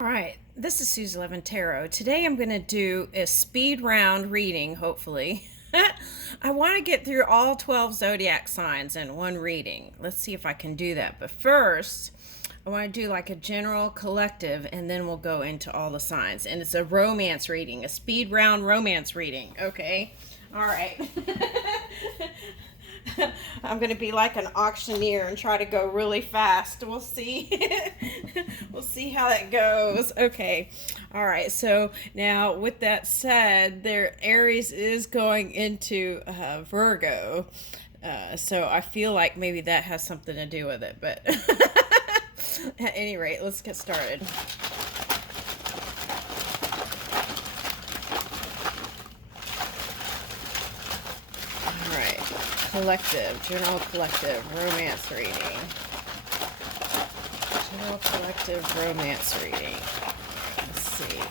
All right, this is Suze 11 Tarot. Today I'm going to do a speed round reading, hopefully. I want to get through all 12 zodiac signs in one reading. Let's see if I can do that. But first, I want to do like a general collective, and then we'll go into all the signs. And it's a romance reading, a speed round romance reading. Okay, all right. I'm going to be like an auctioneer and try to go really fast. We'll see. We'll see how that goes. Okay. All right. So now with that said, Aries is going into Virgo. So I feel like maybe that has something to do with it. But at any rate, let's get started. Collective, general collective, romance reading. General collective, romance reading. Let's see.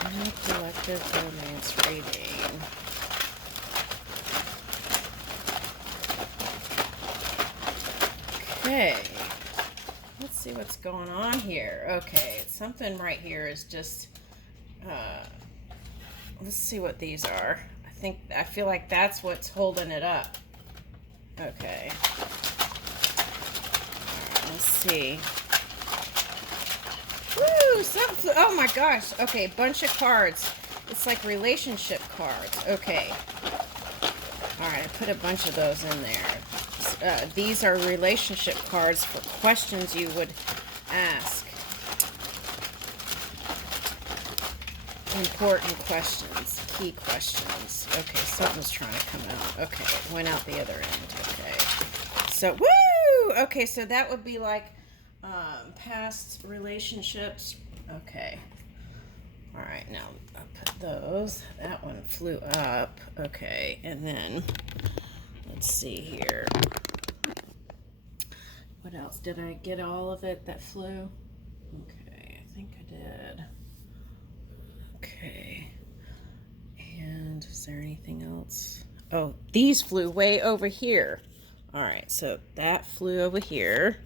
General collective, romance reading. Okay. Let's see what's going on here. Okay, something right here is just, let's see what these are. I feel like that's what's holding it up. Okay. Right, let's see. Woo! Oh my gosh. Okay, bunch of cards. It's like relationship cards. Okay. Alright, I put a bunch of those in there. These are relationship cards for questions you would ask. Important questions, key questions. Okay, something's trying to come out. Okay, it went out the other end. Okay. So, woo! Okay, so that would be like past relationships. Okay. All right, now I'll put those. That one flew up. Okay, and then let's see here. What else? Did I get all of it that flew? Okay, I think I did. Okay. And is there anything else? Oh, these flew way over here. All right, so that flew over here.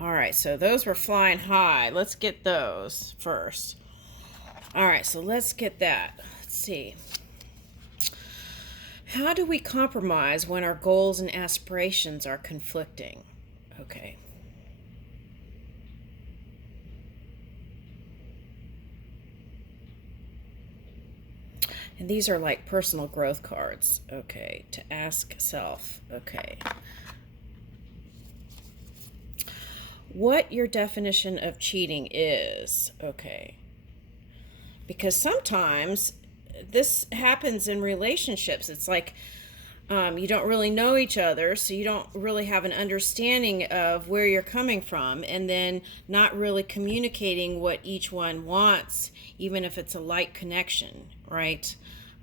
All right, so those were flying high. Let's get those first. All right, so let's get that. Let's see. How do we compromise when our goals and aspirations are conflicting? Okay. And these are like personal growth cards. Okay, to ask self. Okay. What your definition of cheating is. Okay. Because sometimes this happens in relationships. It's like you don't really know each other, so you don't really have an understanding of where you're coming from, and then not really communicating what each one wants, even if it's a light connection, right?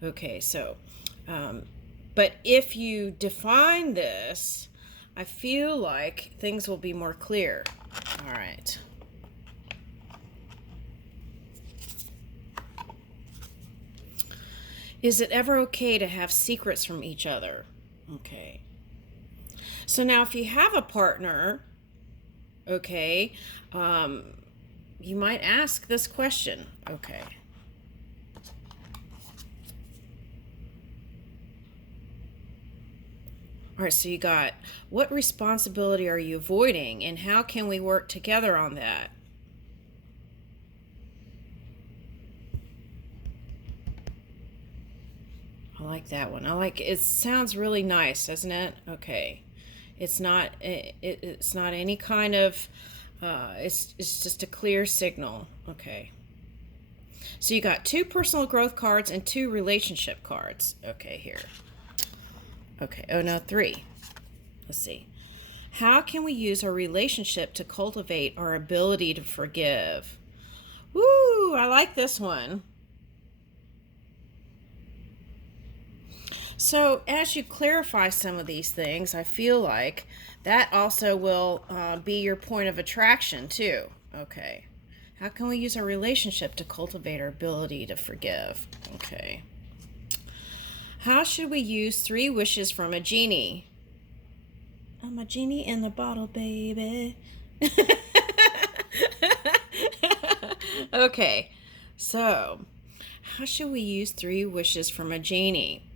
Okay, so, but if you define this, I feel like things will be more clear. All right. Is it ever okay to have secrets from each other? Okay. So now if you have a partner, okay, you might ask this question. Okay. All right, so you got, what responsibility are you avoiding, and how can we work together on that? I like that one. It sounds really nice, doesn't it? Okay. It's not any kind of it's just a clear signal. Okay. So you got 2 personal growth cards and 2 relationship cards. Okay, here. Okay. Oh no, 3. Let's see. How can we use our relationship to cultivate our ability to forgive? Woo, I like this one. So as you clarify some of these things, I feel like that also will be your point of attraction too. Okay. How can we use our relationship to cultivate our ability to forgive? Okay. How should we use 3 wishes from a genie? I'm a genie in the bottle, baby. Okay, so how should we use 3 wishes from a genie?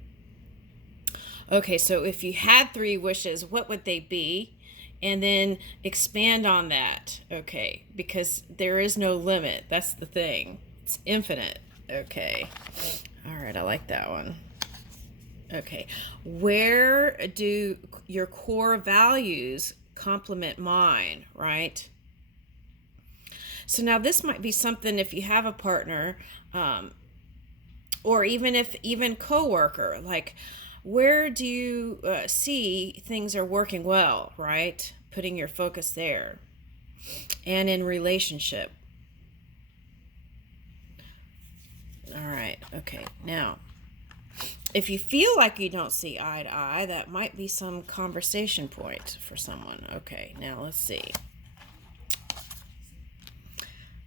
Okay, so if you had 3 wishes, what would they be? And then expand on that. Okay, because there is no limit. That's the thing. It's infinite. Okay. All right, I like that one. Okay. Where do your core values complement mine, right? So now this might be something if you have a partner, or even coworker, like where do you see things are working well, right? Putting your focus there. And in relationship. All right. Okay. Now, if you feel like you don't see eye to eye, that might be some conversation point for someone. Okay. Now let's see.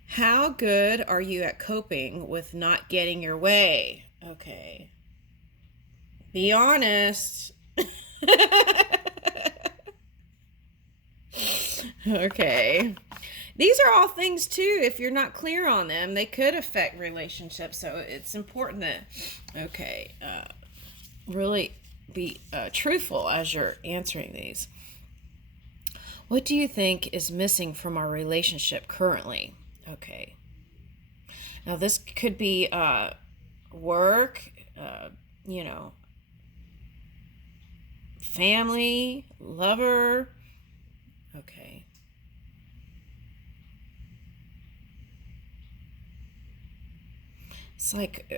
How good are you at coping with not getting your way? Okay. Be honest. Okay. These are all things too, if you're not clear on them, they could affect relationships. So it's important that, okay, really be truthful as you're answering these. What do you think is missing from our relationship currently? Okay. Now, this could be work, you know, family, lover. Okay. It's like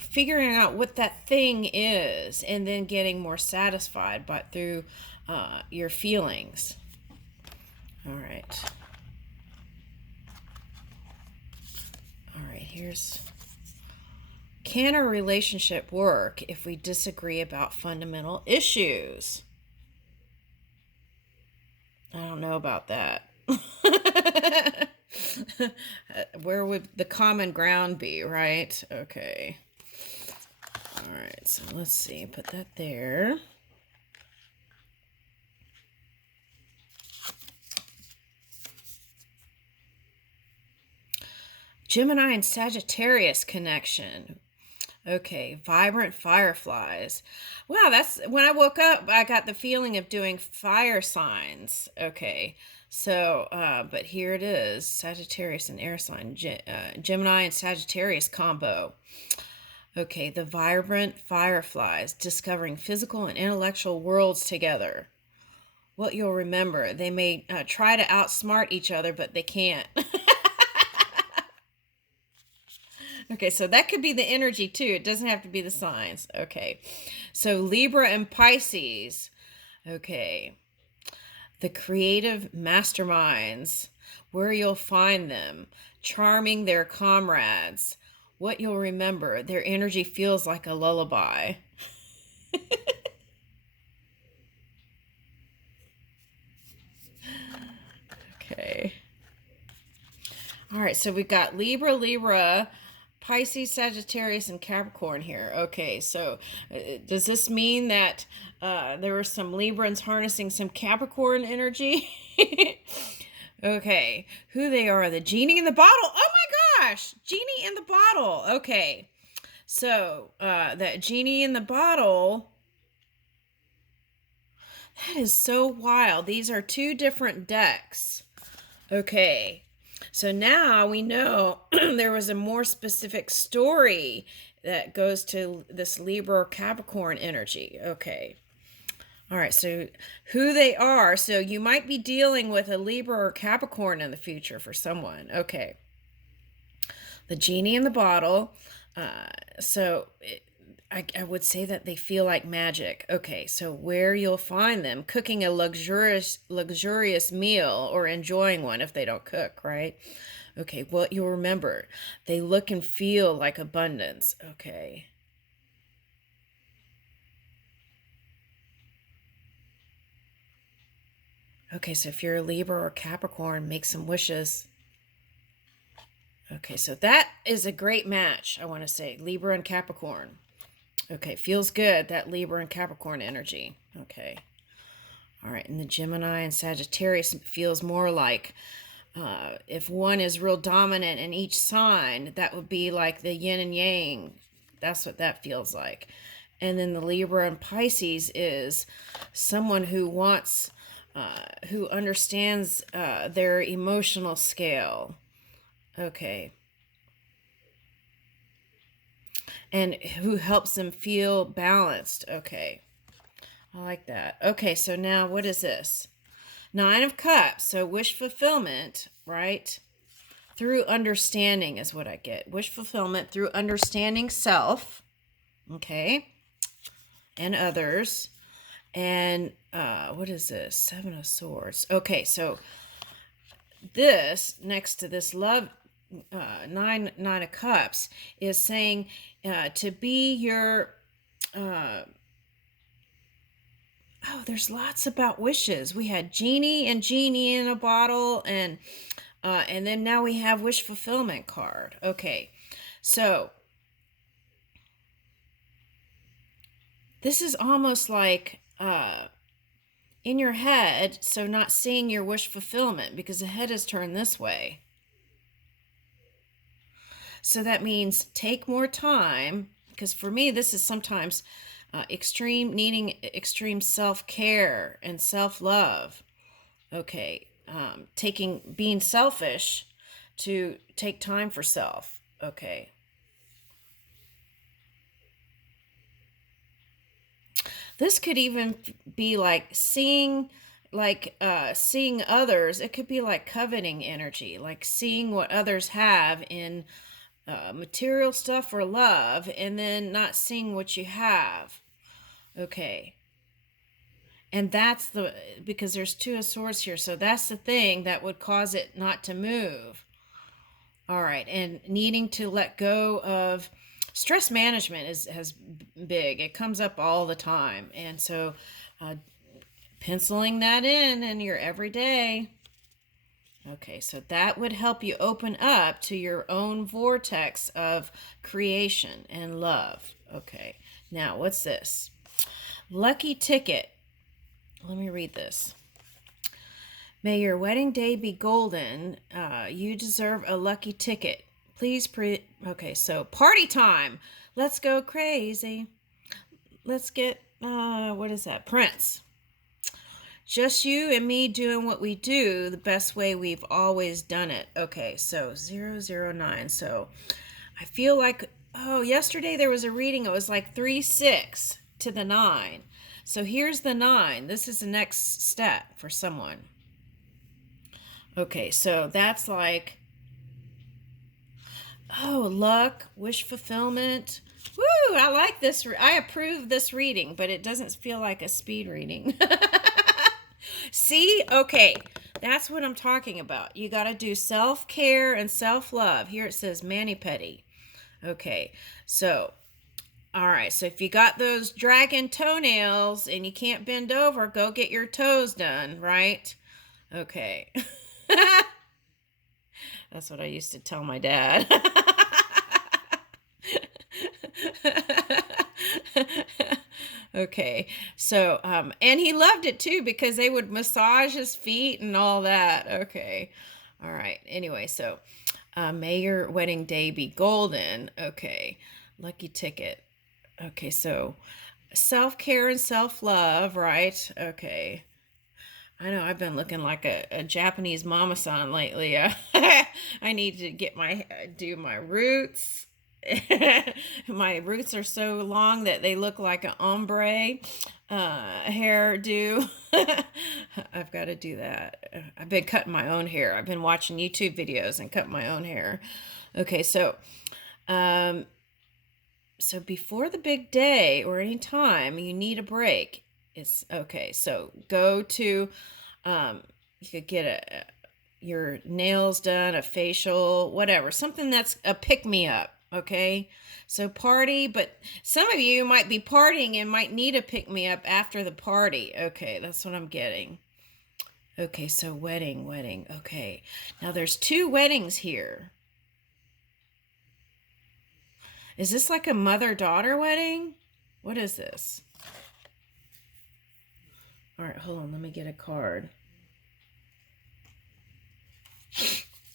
figuring out what that thing is and then getting more satisfied but through your feelings. All right. All right, here's... Can a relationship work if we disagree about fundamental issues? I don't know about that. Where would the common ground be, right? Okay. All right, so let's see. Put that there. Gemini and Sagittarius connection. Okay, vibrant fireflies. Wow, that's when I woke up, I got the feeling of doing fire signs. Okay, so, but here it is Sagittarius and air sign, Gemini and Sagittarius combo. Okay, the vibrant fireflies discovering physical and intellectual worlds together. What you'll remember, they may try to outsmart each other, but they can't. Okay, so that could be the energy too. It doesn't have to be the signs. Okay, so Libra and Pisces. Okay, the creative masterminds, where you'll find them, charming their comrades. What you'll remember, their energy feels like a lullaby. Okay. All right, so we've got Libra, Pisces, Sagittarius, and Capricorn here. Okay, so does this mean that there were some Librans harnessing some Capricorn energy? Okay, who they are, the genie in the bottle. Oh my gosh, genie in the bottle. Okay, so that genie in the bottle, that is so wild. These are 2 different decks. Okay, so now we know there was a more specific story that goes to this Libra or Capricorn energy. Okay. All right, so who they are. So you might be dealing with a Libra or Capricorn in the future for someone. Okay. The genie in the bottle. I would say that they feel like magic. Okay, so where you'll find them cooking a luxurious meal or enjoying one if they don't cook, right? Okay, well, you'll remember they look and feel like abundance. Okay. Okay, so if you're a Libra or Capricorn, make some wishes. Okay, so that is a great match, I want to say. Libra and Capricorn. Okay, feels good, that Libra and Capricorn energy. Okay. All right, and the Gemini and Sagittarius feels more like if one is real dominant in each sign, that would be like the yin and yang. That's what that feels like. And then the Libra and Pisces is someone who wants, who understands their emotional scale. Okay. And who helps them feel balanced. Okay. I like that. Okay, so now what is this? Nine of Cups. So wish fulfillment, right? Through understanding is what I get. Wish fulfillment through understanding self, okay, and others. And what is this? Seven of Swords. Okay, so this next to this love, nine of Cups is saying to be your. Oh, there's lots about wishes. We had genie and genie in a bottle, and then now we have wish fulfillment card. Okay, so this is almost like in your head, so not seeing your wish fulfillment because the head is turned this way. So that means take more time, because for me, this is sometimes needing extreme self-care and self-love. Okay, being selfish to take time for self. Okay. This could even be like seeing others. It could be like coveting energy, like seeing what others have in material stuff or love, and then not seeing what you have. Okay. And that's because there's Two of Swords here, so that's the thing that would cause it not to move. All right, and needing to let go of stress management has big. It comes up all the time, and so penciling that in your everyday. Okay, so that would help you open up to your own vortex of creation and love. Okay, now what's this? Lucky ticket. Let me read this. May your wedding day be golden. You deserve a lucky ticket. Please okay, so party time. Let's go crazy. Let's get, what is that? Prince. Just you and me doing what we do the best way we've always done it. Okay, so 009. So I feel like, yesterday there was a reading. It was like 3-6 to the 9. So here's the 9. This is the next step for someone. Okay, so that's like, luck, wish fulfillment. Woo, I like this. I approve this reading, but it doesn't feel like a speed reading. See? Okay, that's what I'm talking about. You got to do self-care and self-love. Here it says mani-pedi. Okay, so, all right, so if you got those dragon toenails and you can't bend over, go get your toes done, right? Okay. That's what I used to tell my dad. Okay, so and he loved it too because they would massage his feet and all that. Okay, all right. Anyway, so may your wedding day be golden. Okay, lucky ticket. Okay, so self-care and self-love, right? Okay. I know I've been looking like a Japanese mama-san lately. I need to do my roots. My roots are so long that they look like an ombre hairdo. I've got to do that. I've been cutting my own hair. I've been watching YouTube videos and cutting my own hair. Okay, so before the big day or any time you need a break, it's okay. So go to, you could get your nails done, a facial, whatever, something that's a pick-me-up. Okay, so party, but some of you might be partying and might need a pick-me-up after the party. Okay, that's what I'm getting. Okay, so wedding. Okay, now there's 2 weddings here. Is this like a mother-daughter wedding? What is this? All right, hold on. Let me get a card.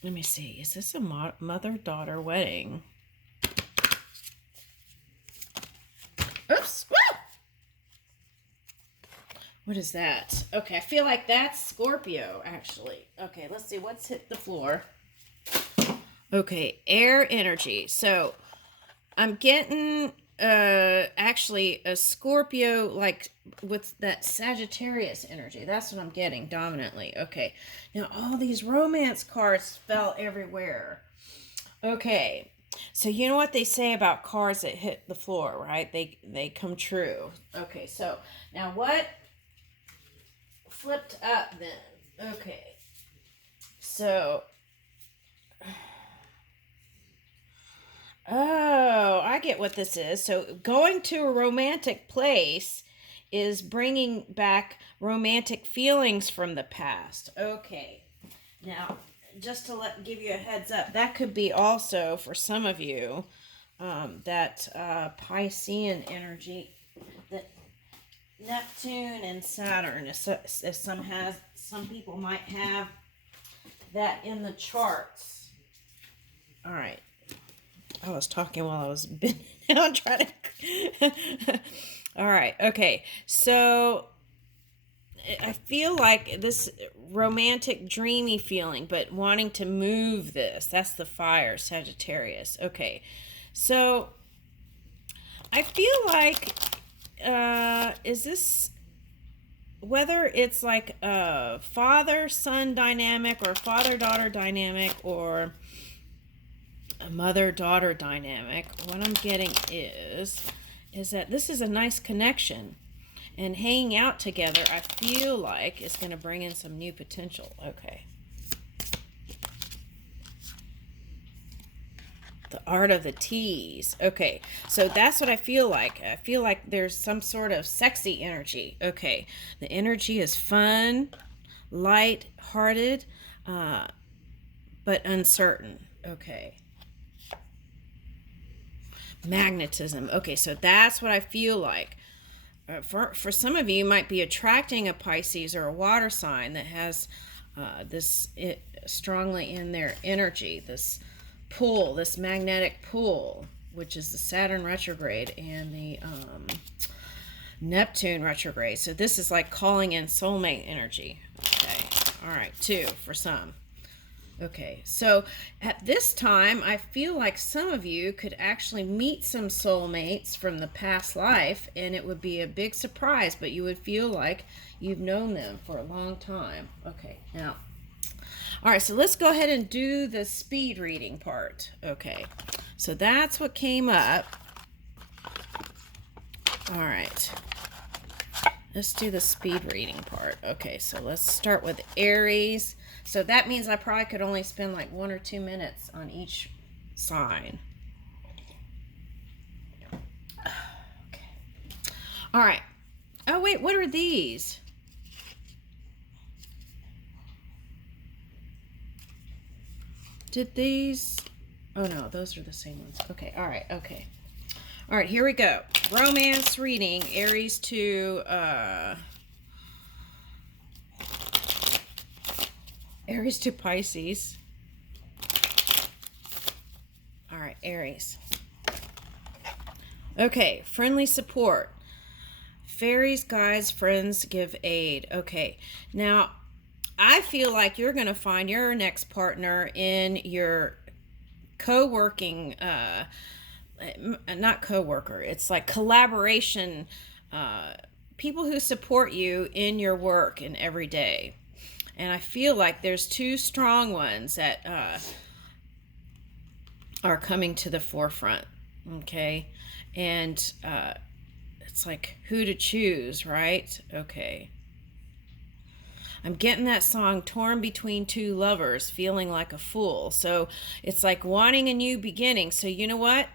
Let me see. Is this a mother-daughter wedding? Oops. Woo! What is that? Okay, I feel like that's Scorpio, actually. Okay, let's see. What's hit the floor? Okay, air energy. So I'm getting actually a Scorpio, like with that Sagittarius energy. That's what I'm getting dominantly. Okay, now all these romance cards fell everywhere. Okay, so you know what they say about cards that hit the floor, right? They come true. Okay, so now what flipped up then? Okay, so oh, I get what this is. So going to a romantic place is bringing back romantic feelings from the past. Okay. Now, just to give you a heads up, that could be also for some of you that Piscean energy, that Neptune and Saturn. If some people might have that in the charts. All right. I was talking while I was bending down trying to... All right. Okay. So I feel like this romantic, dreamy feeling, but wanting to move this. That's the fire, Sagittarius. Okay. So I feel like, is this, whether it's like a father-son dynamic or father-daughter dynamic or a mother-daughter dynamic, what I'm getting is that this is a nice connection, and hanging out together I feel like is going to bring in some new potential. Okay, the art of the tease. Okay, so that's what I feel like. I feel like there's some sort of sexy energy. Okay, the energy is fun, light-hearted, but uncertain. Okay, magnetism. Okay, so that's what I feel like. For some of you, you might be attracting a Pisces or a water sign that has this strongly in their energy, this pull, this magnetic pull, which is the Saturn retrograde and the Neptune retrograde. So this is like calling in soulmate energy. Okay, all right, two for some. Okay, so at this time, I feel like some of you could actually meet some soulmates from the past life, and it would be a big surprise, but you would feel like you've known them for a long time. Okay, now, all right, so let's go ahead and do the speed reading part. Okay, so that's what came up. All right, let's do the speed reading part. Okay, so let's start with Aries. So that means I probably could only spend like 1 or 2 minutes on each sign. Okay. All right. Oh, wait, what are these? Did these... Oh, no, those are the same ones. Okay, all right, okay. All right, here we go. Romance reading, Aries to... Aries to Pisces. All right, Aries. Okay, friendly support. Fairies, guides, friends give aid. Okay, now I feel like you're going to find your next partner in your co-working, not co-worker, it's like collaboration, people who support you in your work and every day. And I feel like there's two strong ones that are coming to the forefront, okay? And it's like who to choose, right? Okay. I'm getting that song, Torn Between Two Lovers, feeling like a fool. So it's like wanting a new beginning. So you know what?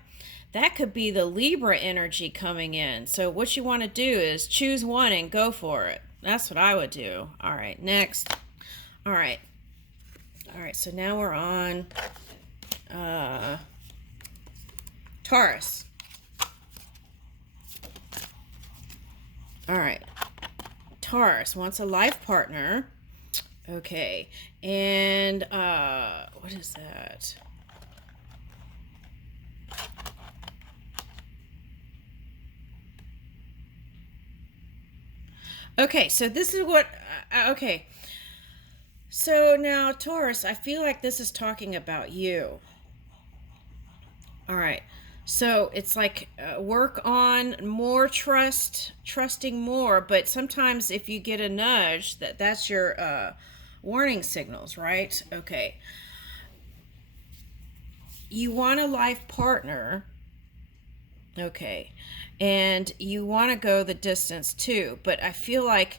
That could be the Libra energy coming in. So what you want to do is choose one and go for it. That's what I would do. All right, next. All right, so now we're on Taurus. All right. Taurus wants a life partner. Okay. And what is that? Okay, so this is what okay. So now Taurus, I feel like this is talking about you. All right. So it's like work on more trusting more, but sometimes if you get a nudge, that's your warning signals, right? Okay. You want a life partner, okay, and you want to go the distance too, but I feel like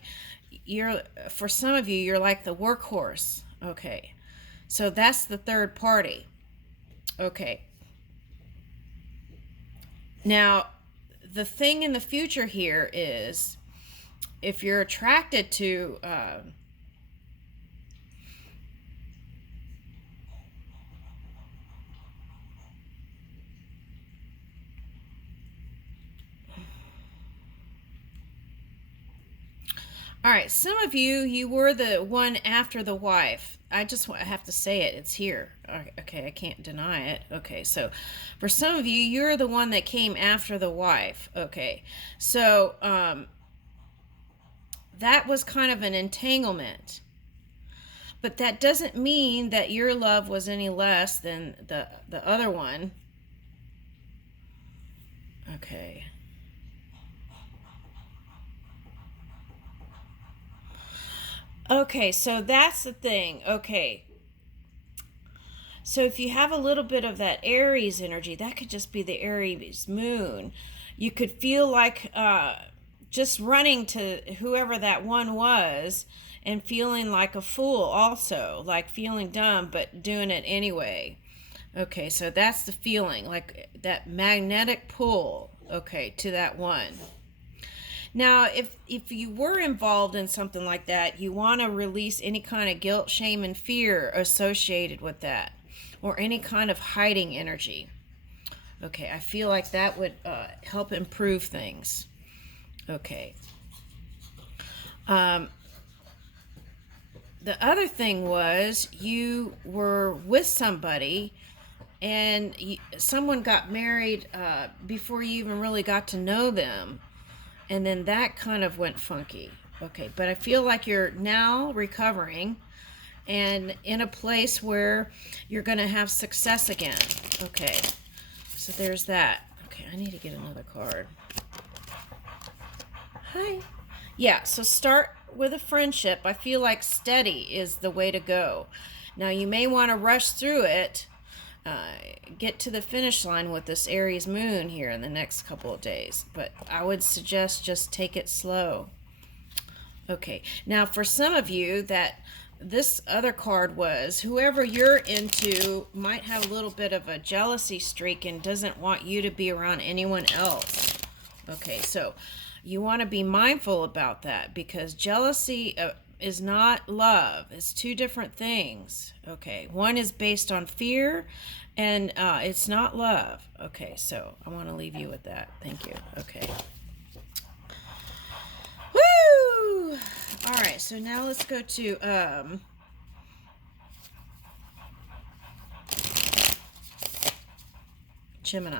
for some of you, you're like the workhorse, okay. So that's the third party, okay. Now, the thing in the future here is if you're attracted to all right, some of you, you were the one after the wife. I have to say it. It's here. Okay, I can't deny it. Okay, so for some of you, you're the one that came after the wife. Okay, so that was kind of an entanglement. But that doesn't mean that your love was any less than the other one. Okay. Okay, so that's the thing. Okay. So if you have a little bit of that Aries energy, that could just be the Aries moon. You could feel like just running to whoever that one was and feeling like a fool also, like feeling dumb but doing it anyway. Okay, so that's the feeling, like that magnetic pull, okay, to that one. Now, if you were involved in something like that, you want to release any kind of guilt, shame, and fear associated with that, or any kind of hiding energy. Okay, I feel like that would help improve things. Okay. Um, the other thing was you were with somebody and someone got married before you even really got to know them. And then that kind of went funky. Okay, but I feel like you're now recovering and in a place where you're going to have success again. Okay, so there's that. Okay, I need to get another card. Hi. Yeah, so start with a friendship. I feel like steady is the way to go. Now, you may want to rush through it, get to the finish line with this Aries moon here in the next couple of days, but I would suggest just take it slow. Okay, now for some of you that this other card was whoever you're into might have a little bit of a jealousy streak and doesn't want you to be around anyone else. Okay, so you want to be mindful about that because jealousy is not love. It's two different things. Okay, one is based on fear and it's not love. Okay, so I want to leave you with that. Thank you. Okay. Woo! All right, so now let's go to Gemini.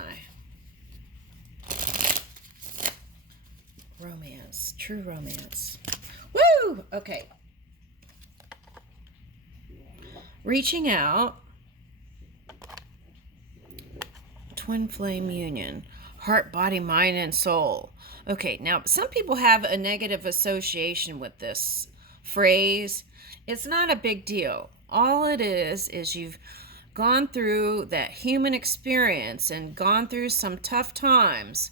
Romance, true romance. Woo! Okay. Reaching out. Twin flame union. Heart, body, mind, and soul. Okay, now some people have a negative association with this phrase. It's not a big deal. All it is you've gone through that human experience and gone through some tough times,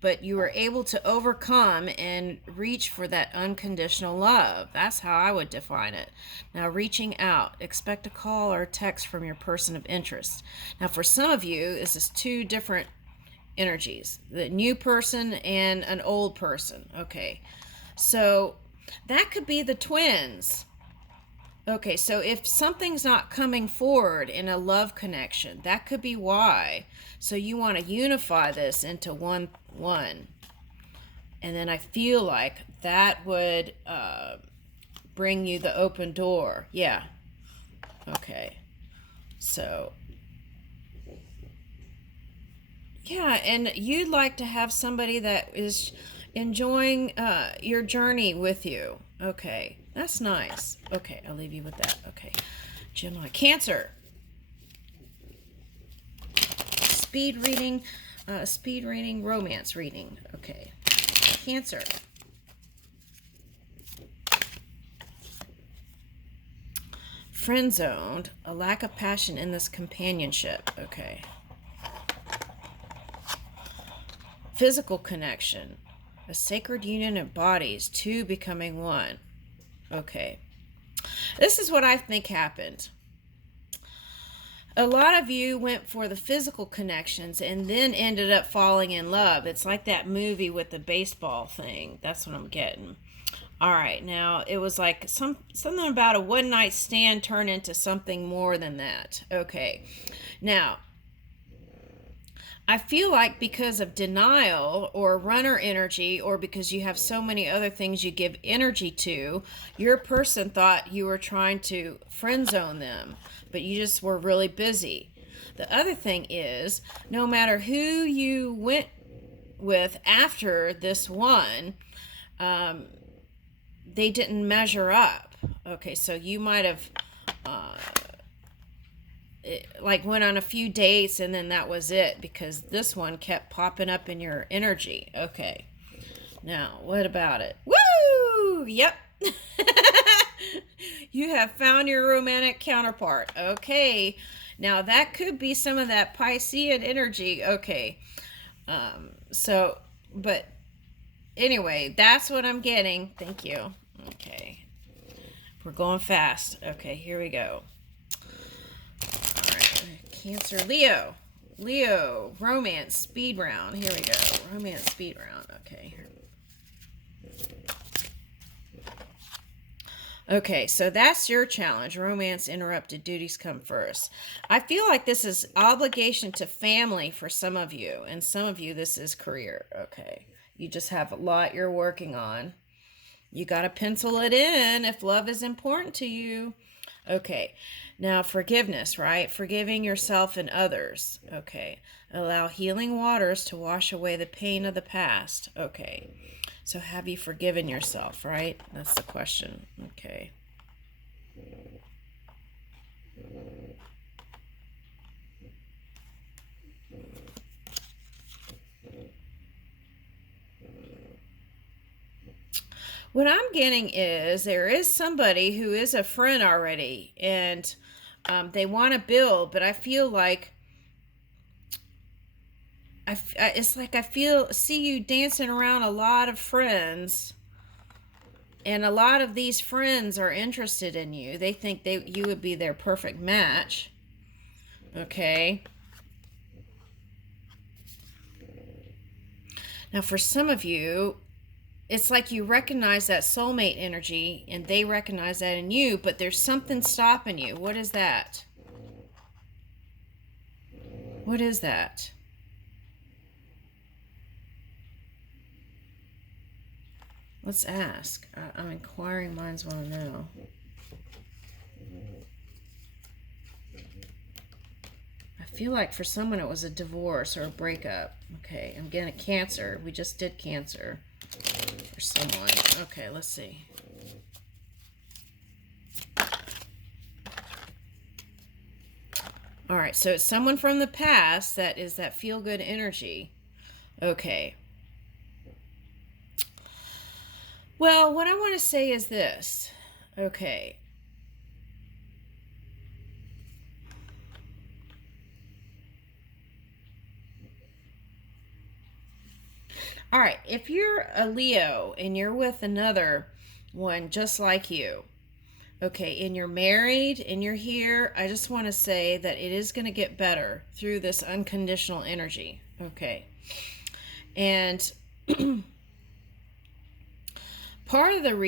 but you were able to overcome and reach for that unconditional love. That's how I would define it. Now, reaching out, expect a call or a text from your person of interest. Now, for some of you, this is two different energies, the new person and an old person. Okay, so that could be the twins. Okay, so if something's not coming forward in a love connection, that could be why. So you want to unify this into one. And then I feel like that would bring you the open door. Yeah. Okay. So, yeah, and you'd like to have somebody that is enjoying your journey with you. Okay, that's nice. Okay, I'll leave you with that. Okay, Gemini. Cancer. Speed reading, romance reading. Okay, Cancer. Friend zoned, a lack of passion in this companionship. Okay. Physical connection, a sacred union of bodies, two becoming one. Okay. This is what I think happened. A lot of you went for the physical connections and then ended up falling in love. It's like that movie with the baseball thing. That's what I'm getting. All right, now it was like something about a one night stand turned into something more than that. Okay, now I feel like because of denial or runner energy, or because you have so many other things you give energy to, your person thought you were trying to friend zone them, but you just were really busy. The other thing is, no matter who you went with after this one, they didn't measure up. Okay, so you might have like went on a few dates and then that was it, because this one kept popping up in your energy. Okay, now what about it? Woo! Yep. You have found your romantic counterpart. Okay, now that could be some of that Piscean energy. Okay, so but anyway, that's what I'm getting. Thank you. Okay, we're going fast. Okay, here we go. All right, Cancer. Leo, romance speed round. Here we go. Romance speed round. Okay. Okay, so that's your challenge. Romance interrupted, duties come first. I feel like this is obligation to family for some of you, and some of you this is career. Okay, you just have a lot you're working on. You got to pencil it in if love is important to you. Okay, now forgiveness, right? Forgiving yourself and others. Okay, allow healing waters to wash away the pain of the past. Okay, so have you forgiven yourself, right? That's the question. Okay. What I'm getting is there is somebody who is a friend already, and they want to build, but I feel like it's like I see you dancing around a lot of friends, and a lot of these friends are interested in you. They think you would be their perfect match. Okay. Now, for some of you, it's like you recognize that soulmate energy, and they recognize that in you, but there's something stopping you. What is that? What is that? Let's ask. I'm inquiring minds want to know. I feel like for someone it was a divorce or a breakup. Okay, I'm getting a Cancer. We just did Cancer for someone. Okay, let's see. All right, so it's someone from the past that is that feel-good energy. Okay. Well, what I want to say is this. Okay. All right, if you're a Leo and you're with another one just like you, okay, and you're married and you're here, I just want to say that it is going to get better through this unconditional energy. Okay. And part of the reason